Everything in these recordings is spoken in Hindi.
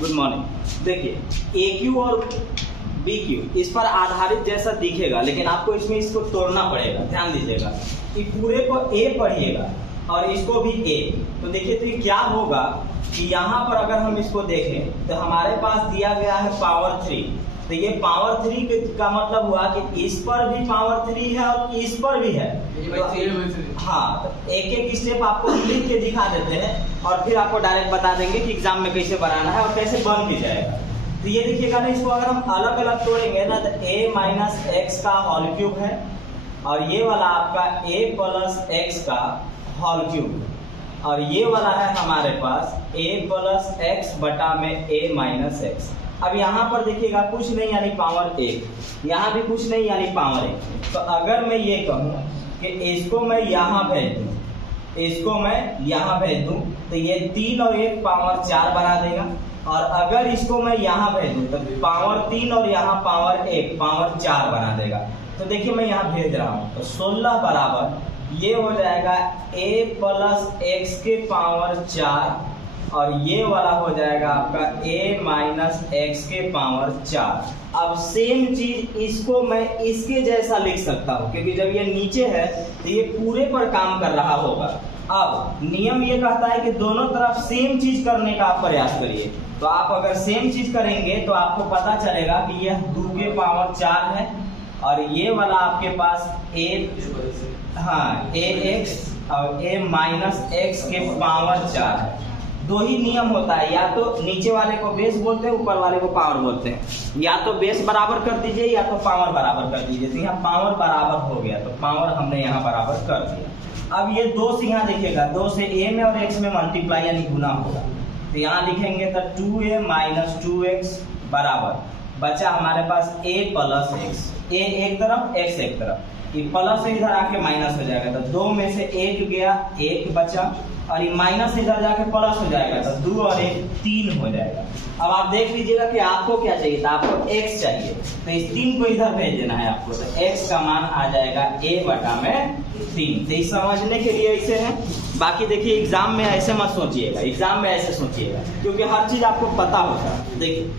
Good morning. देखिए ए क्यू और बी क्यू इस पर आधारित जैसा दिखेगा, लेकिन आपको इसमें इसको तोड़ना पड़ेगा। ध्यान दीजिएगा कि पूरे को ए पढ़िएगा और इसको भी ए। तो देखिए तो ये क्या होगा कि यहाँ पर अगर हम इसको देखें तो हमारे पास दिया गया है पावर 3। तो ये पावर 3 का मतलब हुआ कि इस पर भी पावर 3 है और इस पर भी है। तो हाँ, तो एक एक स्टेप आपको लिख के दिखा देते हैं और फिर आपको डायरेक्ट बता देंगे कि एग्जाम में कैसे बनाना है और कैसे बन भी जाएगा। तो ये देखिएगा ना, इसको अगर हम अलग अलग तोड़ेंगे ना तो a माइनस एक्स का होल क्यूब है और ये वाला आपका a प्लस एक्स का होल क्यूब और ये वाला है हमारे पास a प्लस एक्स बटा में a माइनस एक्स। अब यहाँ पर देखिएगा कुछ नहीं यानी पावर 1, यहाँ भी कुछ नहीं यानी पावर 1। तो अगर मैं ये कहूँ कि इसको मैं यहाँ भेज दूँ, इसको मैं यहाँ भेज दूँ तो ये 3 और 1 पावर 4 बना देगा। और अगर इसको मैं यहाँ भेज दूँ तो पावर 3 और यहाँ पावर 1 पावर 4 बना देगा। तो देखिए मैं यहाँ भेज रहा हूँ तो 16 बराबर ये हो जाएगा a प्लस एक्स के पावर 4 और ये वाला हो जाएगा आपका a माइनस एक्स के पावर 4। अब सेम चीज इसको मैं इसके जैसा लिख सकता हूँ क्योंकि जब ये नीचे है तो ये पूरे पर काम कर रहा होगा। अब नियम ये कहता है कि दोनों तरफ सेम चीज करने का आप प्रयास करिए। तो आप अगर सेम चीज करेंगे तो आपको पता चलेगा कि यह 2 के पावर 4 है और ये वाला आपके पास a x और a माइनस एक्स के पावर 4 है। दो ही नियम होता है, या तो नीचे वाले को बेस बोलते हैं, ऊपर वाले को पावर बोलते हैं। या तो बेस बराबर कर दीजिए या तो पावर बराबर कर दीजिए। तो यहाँ पावर बराबर हो गया तो पावर हमने यहाँ बराबर कर दिया। अब ये 2 से यहाँ देखिएगा, 2 से a में और x में मल्टीप्लाई यानी गुना होगा। तो यहाँ लिखेंगे तो 2a माइनस 2x बराबर बचा हमारे पास a प्लस एक्स। a एक तरफ x एक तरफ, ये प्लस इधर आके माइनस हो जाएगा तो 2 में से 1 गया, 1 बचा और ये माइनस इधर जाके प्लस हो जाएगा तो 2 और 1 3 हो जाएगा। अब आप देख लीजिएगा कि आपको क्या चाहिए था, आपको x चाहिए तो इस 3 को इधर भेज देना है आपको। तो x का मान आ जाएगा a बटा में 3। तो इस समझने के लिए ऐसे है। बाकी देखिए एग्जाम में ऐसे मत सोचिएगा, एग्जाम में ऐसे सोचिएगा क्योंकि हर चीज आपको पता होता है। देखिए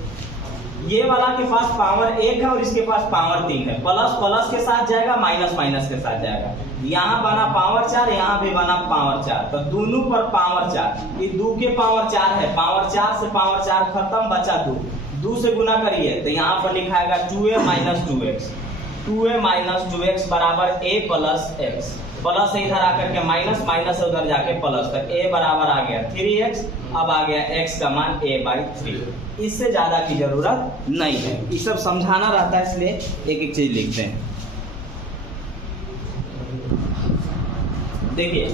ये वाला के पास पावर 1 है और इसके पास पावर 3 है। प्लस प्लस के साथ जाएगा, माइनस माइनस के साथ जाएगा। यहाँ बना पावर 4, यहाँ भी बना पावर 4 तो दोनों पर पावर 4। ये 2 के पावर 4 है, पावर 4 से पावर 4 खत्म, बचा 2 से गुना करिए तो यहाँ पर लिखाएगा 2a minus 2x। 2a minus 2x बराबर a प्लस एक्स। प्लस से इधर आकर के माइनस, माइनस से उधर जाके प्लस तक a बराबर आ गया 3x। अब आ गया x का मान a/3। इससे ज्यादा की जरूरत नहीं है, ये सब समझाना रहता है इसलिए एक एक चीज लिखते हैं। देखिए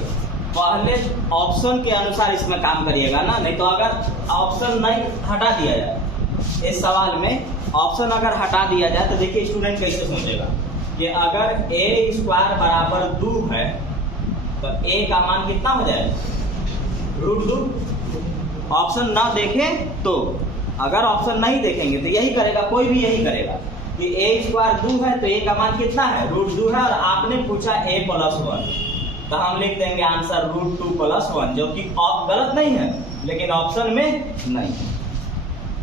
पहले ऑप्शन के अनुसार इसमें काम करिएगा ना, नहीं तो अगर ऑप्शन नहीं हटा दिया जाए इस सवाल में, ऑप्शन अगर हटा दिया जाए तो देखिए स्टूडेंट कैसे सोचेगा कि अगर a स्क्वायर बराबर 2 है तो a का मान कितना हो जाएगा, √2। ऑप्शन ना देखें तो, अगर ऑप्शन नहीं देखेंगे तो यही करेगा, कोई भी यही करेगा कि a स्क्वायर 2 है तो a का मान कितना है, √2 है और आपने पूछा a प्लस 1 तो हम लिख देंगे आंसर √2 प्लस 1, जो कि गलत नहीं है लेकिन ऑप्शन में नहीं है।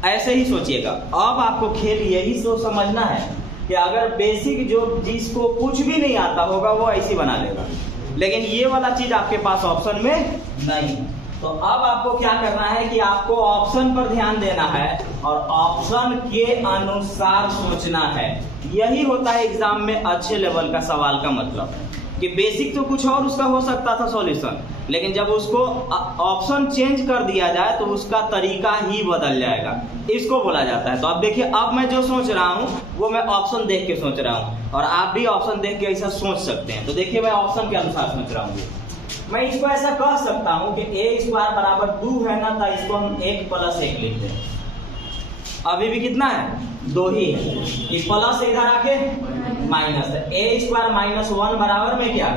ऐसे ही सोचिएगा। अब आपको खेल यही सोच समझना है कि अगर बेसिक जो जिसको कुछ भी नहीं आता होगा वो ऐसी बना लेगा, लेकिन ये वाला चीज आपके पास ऑप्शन में नहीं है। तो अब आपको क्या करना है कि आपको ऑप्शन पर ध्यान देना है और ऑप्शन के अनुसार सोचना है। यही होता है एग्जाम में अच्छे लेवल का सवाल का मतलब कि बेसिक तो कुछ और उसका हो सकता था सॉल्यूशन, लेकिन जब उसको ऑप्शन चेंज कर दिया जाए तो उसका तरीका ही बदल जाएगा, इसको बोला जाता है। तो अब देखिए अब मैं जो सोच रहा हूँ वो मैं ऑप्शन देख के सोच रहा हूँ और आप भी ऑप्शन देख के ऐसा सोच सकते हैं। तो देखिए मैं ऑप्शन के अनुसार सोच रहा हूँ। मैं इसको ऐसा कह सकता हूँ कि a स्क्वायर बराबर 2 है ना, तो इसको हम 1 प्लस 1 लिखते हैं। अभी भी कितना है, 2 ही है, ये प्लस इधर आके माइनस है। a स्क्वायर माइनस 1 बराबर में क्या,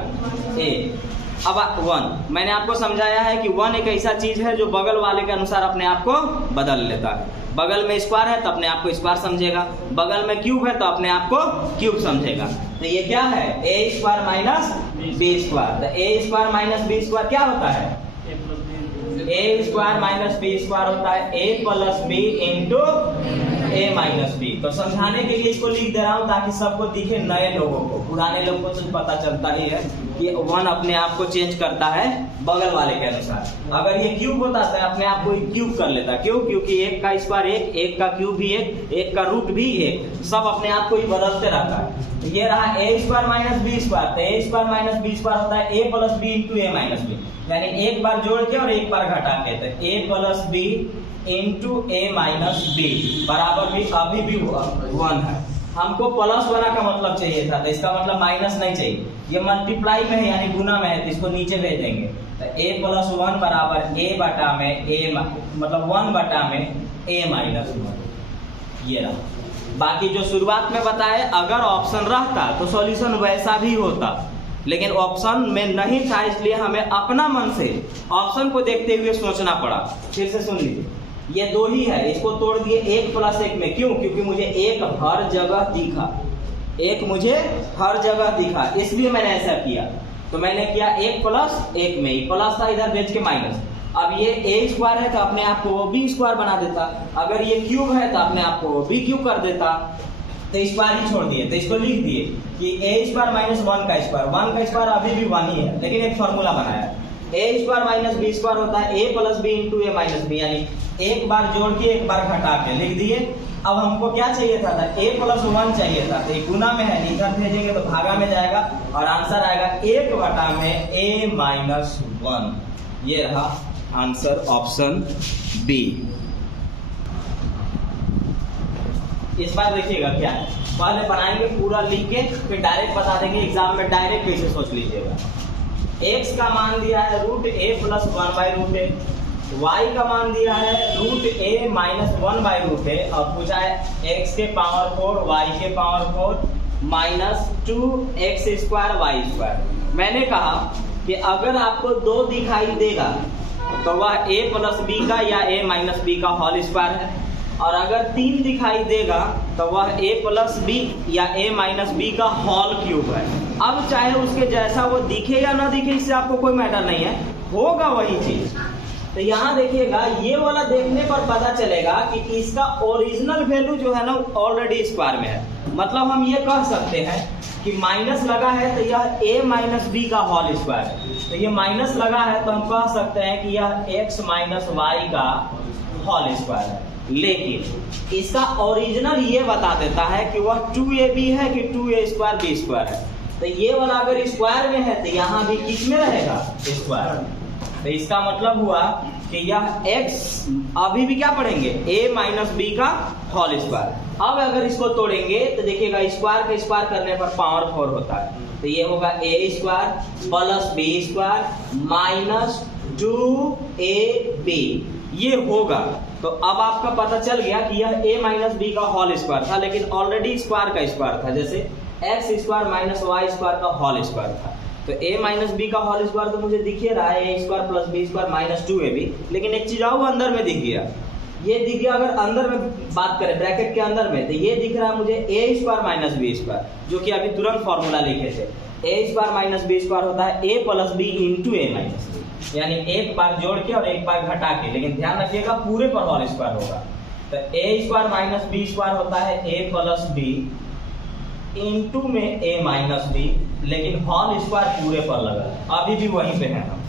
a। अब 1 मैंने आपको समझाया है कि 1 एक ऐसा चीज है जो बगल वाले के अनुसार अपने आप को बदल लेता है। बगल में स्क्वायर है तो अपने आप को स्क्वायर समझेगा, बगल में क्यूब है तो अपने आप को क्यूब समझेगा। तो ये क्या है, a square minus b square. तो a square minus b square क्या होता है, ए स्क्वायर माइनस बी स्क्वायर होता है ए plus B into A minus B. तो समझाने के लिए इसको लिख दे रहा हूँ ताकि सबको दिखे, नए लोगों को, पुराने लोगों को तो पता चलता ही है कि 1 अपने आप को चेंज करता है बगल वाले के अनुसार। अगर ये क्यूब होता है अपने आप को क्यूब कर लेता, क्यों? क्योंकि 1 का स्क्वायर 1, 1 का क्यूब भी 1, 1 का रूट भी 1, सब अपने आप को ही बदलते रहता है। तो ये रहा ए स्क्वायर माइनस बी स्क्वायर, तो ए स्क्वायर माइनस बी स्क्वायर होता है ए plus B into A minus B, यानी एक बार जोड़ के और एक बार घटा के, तो ए plus B into A minus B बराबर भी अभी भी 1 है। हमको प्लस वाला का मतलब चाहिए था, तो इसका मतलब माइनस नहीं चाहिए, ये मल्टीप्लाई में है यानी गुना में है, तो इसको नीचे भेज देंगे। तो ए प्लस 1 बराबर ए बटा में ए, मतलब 1 बटा में ए माइनस 1, ये रहा। बाकी जो शुरुआत में बताए, अगर ऑप्शन रहता तो सॉल्यूशन वैसा भी होता, लेकिन ऑप्शन में नहीं था, इसलिए हमें अपना मन से ऑप्शन को देखते हुए सोचना पड़ा। फिर से सुन लीजिए, ये 2 ही है, इसको तोड़ दिए 1 प्लस 1 में, क्यों? क्योंकि मुझे 1 हर जगह दिखा, 1 मुझे हर जगह दिखा, इसलिए मैंने ऐसा किया। तो मैंने किया 1 प्लस 1 में ही प्लस था, इधर भेज के माइनस। अब ये ए स्क्वायर है तो अपने आप को वो बी स्क्वायर बना देता, अगर ये क्यूब है तो अपने आप को वो बी क्यूब कर देता, तो स्क्वायर ही छोड़ दिए। तो इसको लिख दिए कि ए स्क्वायर माइनस 1 का स्क्वायर, 1 का स्क्वायर अभी भी 1 ही है, लेकिन एक फॉर्मूला बनाया, ए स्क्वायर माइनस बी स्क्वायर होता है ए plus B into A minus B, यानी एक बार जोड़ के एक बार घटा के लिख दिए। अब हमको क्या चाहिए था ए प्लस 1 चाहिए था, तो गुना में है, इधर भेजेंगे तो भागा में जाएगा और आंसर आएगा 1 बटा में ए माइनस 1। ये रहा आंसर ऑप्शन बी। इस बार देखिएगा क्या है, पहले बनाएंगे पूरा लिख के, फिर डायरेक्ट बता देंगे एग्जाम में, डायरेक्ट कैसे सोच लीजिएगा। x का मान दिया है root A plus 1 by root A, y का मान दिया है root A minus 1 by root A, और पूछा है x के पावर 4 y के power 4 minus 2x square Y square. मैंने कहा कि अगर आपको 2 दिखाई देगा तो वह a प्लस बी का या a माइनस बी का होल स्क्वायर है, और अगर 3 दिखाई देगा तो वह a प्लस बी या a माइनस बी का होल क्यूब है। अब चाहे उसके जैसा वो दिखे या ना दिखे, इससे आपको कोई मैटर नहीं है, होगा वही चीज। तो यहाँ देखिएगा, ये वाला देखने पर पता चलेगा कि इसका ओरिजिनल वैल्यू जो है ना ऑलरेडी स्क्वायर में है। मतलब हम ये कह सकते हैं कि माइनस लगा है तो यह a माइनस बी का होल स्क्वायर है, तो ये माइनस लगा है तो हम कह सकते हैं कि यह x माइनस वाई का होल स्क्वायर है। लेकिन इसका ओरिजिनल ये बता देता है कि वह 2ab है कि 2a स्क्वायर बी स्क्वायर है। तो ये वाला अगर स्क्वायर में है तो यहाँ भी किस में रहेगा? स्क्वायर। तो इसका मतलब हुआ कि यह x अभी भी क्या पढ़ेंगे a माइनस बी का होल स्क्वायर। अब अगर इसको तोड़ेंगे तो देखिएगा स्क्वायर का स्क्वायर करने पर पावर 4 होता है, तो ये होगा a square plus B square minus 2ab ये होगा। तो अब आपका पता चल गया कि यह a माइनस बी का होल स्क्वायर था, लेकिन ऑलरेडी स्क्वायर का स्क्वायर था, जैसे X square minus Y square का होल स्क्वायर था। तो a माइनस बी का होल स्क्वायर तो मुझे दिख ही रहा है a square plus B square minus 2ab, लेकिन एक चीज आओ अंदर में दिख गया, ये दिख गया। अगर अंदर में बात करें ब्रैकेट के अंदर में, तो ये दिख रहा है मुझे a square minus B square, जो कि अभी तुरंत फॉर्मूला लिखे थे। a square minus B square होता है a plus B into A minus B, यानी एक बार जोड़ के और एक बार घटा के, लेकिन ध्यान रखिएगा पूरे पर होल स्क्वायर होगा। तो a square minus B square होता है a प्लस बी इंटू में a माइनस बी, लेकिन होल स्क्वायर पूरे पर लगा है, अभी भी वहीं पे है हम।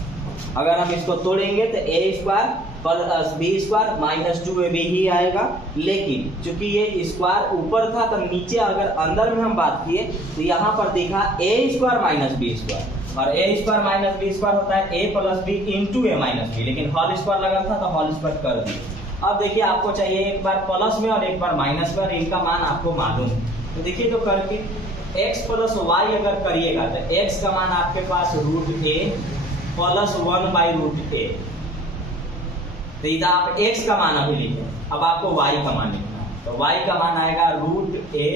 अगर हम इसको तोड़ेंगे तो a square plus B square minus 2ab ही आएगा, लेकिन चूंकि ये स्क्वायर ऊपर था तो नीचे अगर अंदर में हम बात किए तो यहाँ पर दिखा a square minus B square, और a square minus B square होता है a plus B into A minus B, लेकिन होल स्क्वायर लगा था तो होल स्क्वायर कर दिए। अब देखिए आपको चाहिए एक बार प्लस में और एक बार माइनस में, इनका मान आपको मालूम है, तो देखिए तो करके x प्लस वाई अगर करिएगा तो x का मान आपके पास root a plus 1 by root a, तो इधर आप x का मान अभी लिखे, अब आपको y का मान लिखना है, तो y का मान आएगा root a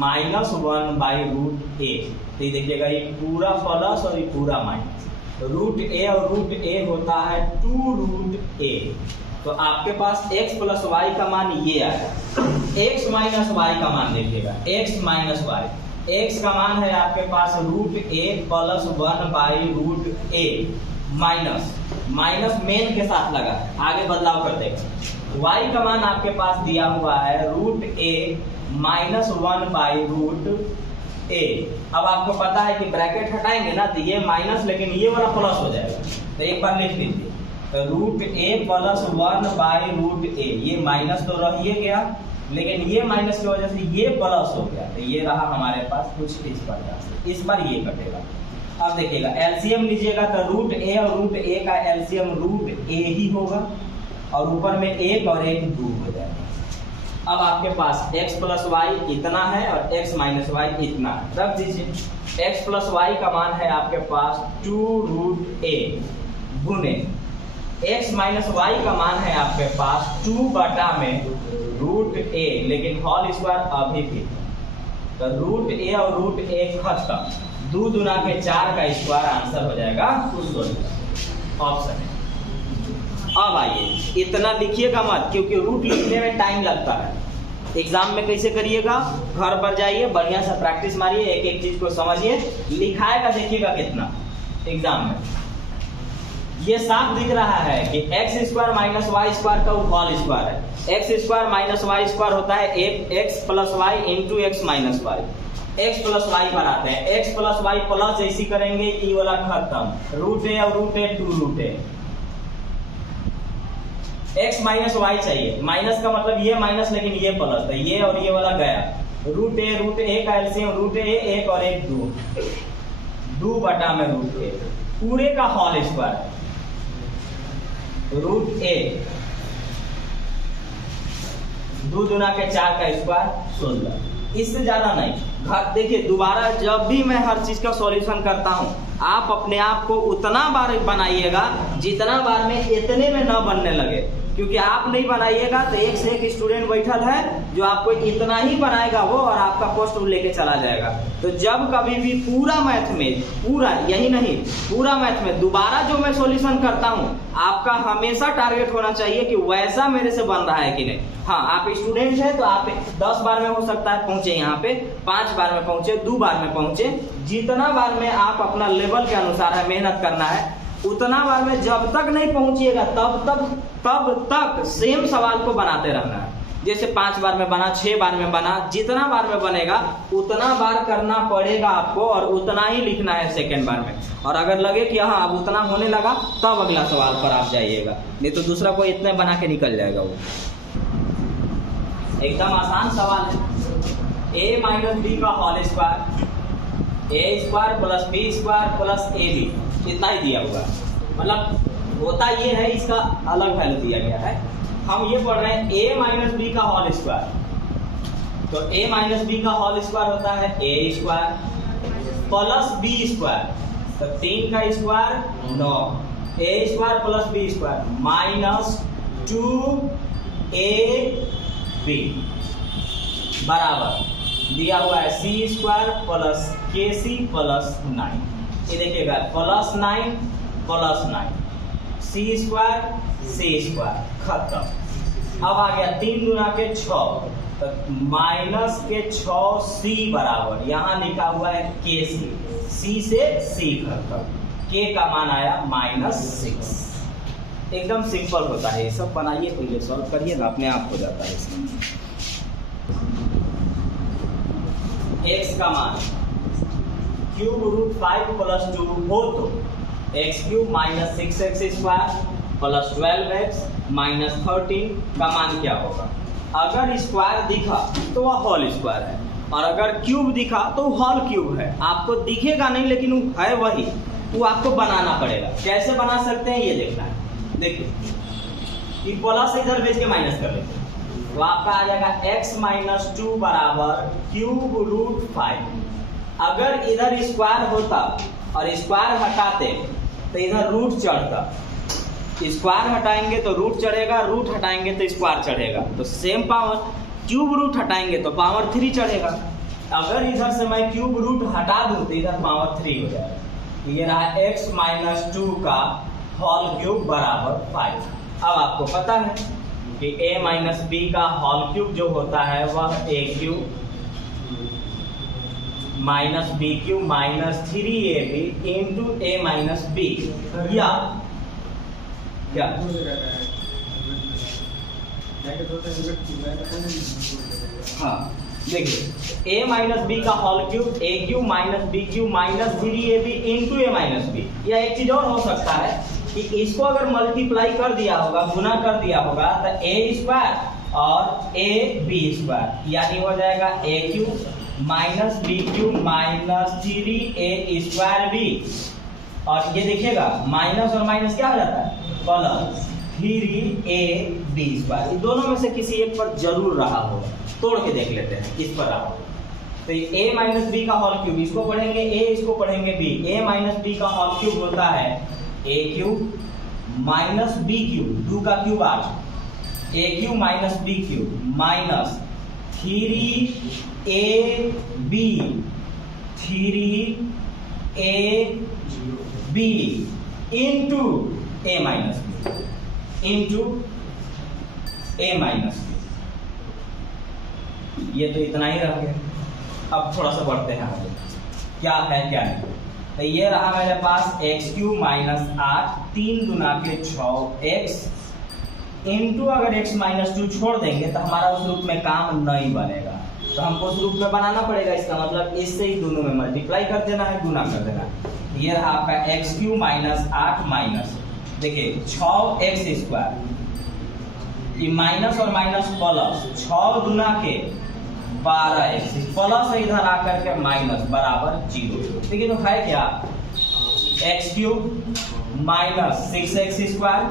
minus 1 by root a। तो देखिएगा ये पूरा प्लस और ये पूरा माइनस, तो रूट a और रूट a होता है 2 रूट a। तो आपके पास x प्लस वाई का मान ये आया, x माइनस वाई का मान देखिएगा x माइनस वाई, x का मान है आपके पास root a plus 1 by root a minus मेन के साथ लगा, आगे बदलाव कर देगा। y का मान आपके पास दिया हुआ है √a -1 बाई √a। अब आपको पता है कि ब्रैकेट हटाएंगे ना तो ये माइनस, लेकिन ये वाला प्लस हो जाएगा, तो एक बार लिख लीजिए तो √a + 1 बाई √a। ये माइनस तो रह ही गया, लेकिन ये माइनस की वजह से ये प्लस हो गया, तो ये रहा हमारे पास कुछ इस प्रकार से। इस बार ये कटेगा। अब देखिएगा एलसीएम लीजिएगा तो √a और √a का एलसीएम √a ही होगा, और ऊपर में 1 और 1 2 हो जाएगा। अब आपके पास x + y इतना है और x - y इतना है, रख दीजिए। x + y का मान है आपके पास 2√a गुने x - y का मान है आपके पास 2/√a, लेकिन होल स्क्वायर अभी भी, तो √a और √a खत्म, 2 दूना के 4 का स्क्वायर आंसर हो जाएगा ऑप्शन है। अब आइए, इतना लिखिएगा मत, क्योंकि रूट लिखने में टाइम लगता है। एग्जाम में कैसे करिएगा, घर पर जाइए बढ़िया से प्रैक्टिस मारिए, एक एक चीज को समझिए, लिखाएगा देखिएगा कितना एग्जाम में। ये साफ दिख रहा है कि x² - y² का होल स्क्वायर है। x² - y² होता है x + y into x - y। x + y पर आते हैं, x + y प्लस जैसी करेंगे ये वाला खत्म, √a और √a 2√a। x - y चाहिए, माइनस का मतलब ये माइनस, लेकिन ये प्लस, तो ये और ये वाला गया। √a का एलसीएम √a 1 और 1 2, 2/√a पूरे का होल स्क्वायर √a, 2 दूना के 4 का स्क्वायर 16, इससे ज्यादा नहीं। देखिए दोबारा जब भी मैं हर चीज का सॉल्यूशन करता हूं, आप अपने आप को उतना बार बनाइएगा जितना बार में इतने में न बनने लगे, क्योंकि आप नहीं बनाइएगा तो एक से एक स्टूडेंट बैठल है जो आपको इतना ही बनाएगा वो, और आपका पोस्ट लेके चला जाएगा। तो जब कभी भी पूरा मैथ में, पूरा यही नहीं पूरा मैथ में दोबारा जो मैं सॉल्यूशन करता हूं, आपका हमेशा टारगेट होना चाहिए कि वैसा मेरे से बन रहा है कि नहीं। हाँ, आप स्टूडेंट है तो आप 10 बार में हो सकता है पहुंचे यहाँ पे, 5 बार में पहुंचे, 2 बार में पहुंचे, जितना बार में आप अपना लेवल के अनुसार है मेहनत करना है, उतना बार में जब तक नहीं पहुंचिएगा तब तक सेम सवाल को बनाते रहना है। जैसे 5 बार में बना, 6 बार में बना, जितना बार में बनेगा उतना बार करना पड़ेगा आपको, और उतना ही लिखना है सेकेंड बार में। और अगर लगे कि हाँ अब उतना होने लगा, तब अगला सवाल पर आप जाइएगा, नहीं तो दूसरा कोई इतने बना के निकल जाएगा। वो एकदम आसान सवाल है। a - b का whole square, a² + b² + ab, इतना ही दिया हुआ है। मतलब होता ये है, इसका अलग वैल्यू दिया गया है। हम ये पढ़ रहे हैं a - b का होल स्क्वायर, तो a - b का होल स्क्वायर होता है a² + b², तो 3 का स्क्वायर 9, a² + b² -2ab बराबर दिया हुआ है c² + kc + 9। ये देखिएगा +9 + 9, c² खत्म। अब आ गया 3 दूना के 6, तो -6c बराबर, यहाँ लिखा हुआ है kc, c से c खत्म, k का मान आया -6। एकदम सिंपल होता है, ये सब बनाइए, पहले सॉल्व करिए ना, अपने आप हो जाता है इसमें। x का मान √5 + 2 हो तो x³ - 6x² + 12x - 13 का मान क्या होगा। अगर स्क्वायर दिखा तो वह होल स्क्वायर है, और अगर क्यूब दिखा तो होल क्यूब है। आपको दिखेगा नहीं, लेकिन वो है वही, वो आपको बनाना पड़ेगा। कैसे बना सकते हैं ये देखना है। देखिए ये प्लस इधर भेज के माइनस कर लेते हैं, तो आपका आ जाएगा x - 2 बराबर √5। अगर इधर स्क्वायर होता और स्क्वायर हटाते तो इधर रूट चढ़ता, स्क्वायर हटाएंगे तो रूट चढ़ेगा, रूट हटाएंगे तो स्क्वायर चढ़ेगा, तो सेम पावर। क्यूब रूट हटाएंगे तो पावर 3 चढ़ेगा। अगर इधर से मैं क्यूब रूट हटा दूं तो इधर पावर 3 हो जाएगा। ये रहा x - 2 का होल क्यूब बराबर 5। अब आपको पता है कि a - b का होल क्यूब जो होता है वह a³ minus B cube minus 3ab into A minus B, या क्या हाँ देखिए a माइनस बी का whole cube A cube minus B cube minus 3ab into A minus B. या एक चीज और हो सकता है कि इसको अगर मल्टीप्लाई कर दिया होगा, गुना कर दिया होगा, तो ए स्क्वायर और ए बी स्क्वायर, यानी हो जाएगा A cube minus B cube minus 3a square B. और ये देखिएगा माइनस और माइनस क्या हो जाता है, प्लस 3ab स्क्वायर। इन दोनों में से किसी एक पर जरूर रहा होगा, तोड़ के देख लेते हैं किस पर रहा होगा। तो ये a माइनस बी का होल क्यूब, इसको पढ़ेंगे a, इसको पढ़ेंगे b। a माइनस बी का होल क्यूब होता है a cube minus B cube, 2 का cube 8, a cube minus B cube minus 3ab into a minus B into a minus B. ये तो इतना ही रह गया। अब थोड़ा सा बढ़ते हैं आगे, क्या है क्या नहीं। तो ये रहा मेरे पास एक्स क्यू माइनस 8 3 गुना के 6x इंटू, अगर x माइनस 2 छोड़ देंगे तो हमारा उस रूप में काम नहीं बनेगा, तो हमको उस रूप में बनाना पड़ेगा। इसका मतलब इससे ही दोनों में मल्टीप्लाई कर देना है, गुना कर देना है। ये रहा आपका एक्स क्यू माइनस 8 माइनस, देखिए 6x स्क्वायर, ये माइनस और माइनस प्लस, 6 गुना के 12x प्लस इधर आकर के माइनस बराबर 0। देखिए तो है क्या, x cube minus 6x square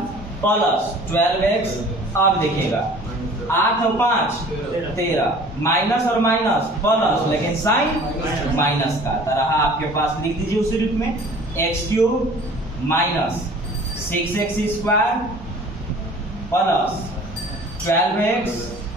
plus 12x। अब देखिएगा 8 और 5 13, माइनस और माइनस प्लस, लेकिन साइन माइनस का तरह आपके पास लिख दीजिए उसी रूप में, x cube minus 6x square plus 12x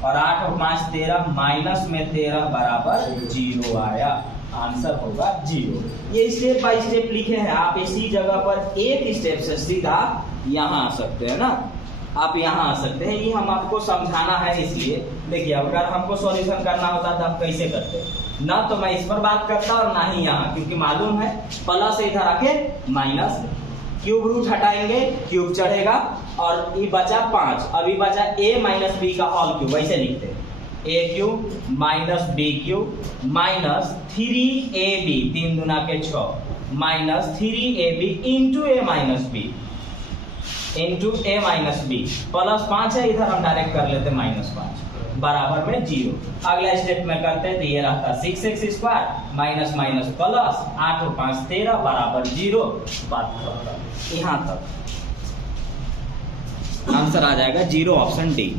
और 8 और 5 13, माइनस में 13 बराबर 0 आया। आंसर होगा 0। ये स्टेप बाय स्टेप लिखे हैं, आप इसी जगह पर एक स्टेप से सीधा यहाँ आ सकते हैं ना, आप यहाँ आ सकते हैं। ये हम आपको समझाना है, इसलिए देखिए अगर हमको सॉल्यूशन करना होता तो आप कैसे करते, ना तो मैं इस पर बात करता और ना ही यहाँ, क्योंकि मालूम है प्लस इधर आके माइनस, क्यूब रूट हटाएंगे क्यूब चढ़ेगा, और ये बचा 5, अभी बचा a माइनस बी का होल क्यूब, वैसे लिखते हैं a cube minus B cube minus 3ab 3 गुना के 6 minus 3ab into a minus B into a minus B, plus 5 है इधर, हम डायरेक्ट कर लेते -5 बराबर में 0। अगला स्टेप में करते हैं तो ये रहता 6x square minus minus plus 8 और 5 13 बराबर 0। बात खत्म। यहाँ तक आंसर आ जाएगा 0, ऑप्शन डी।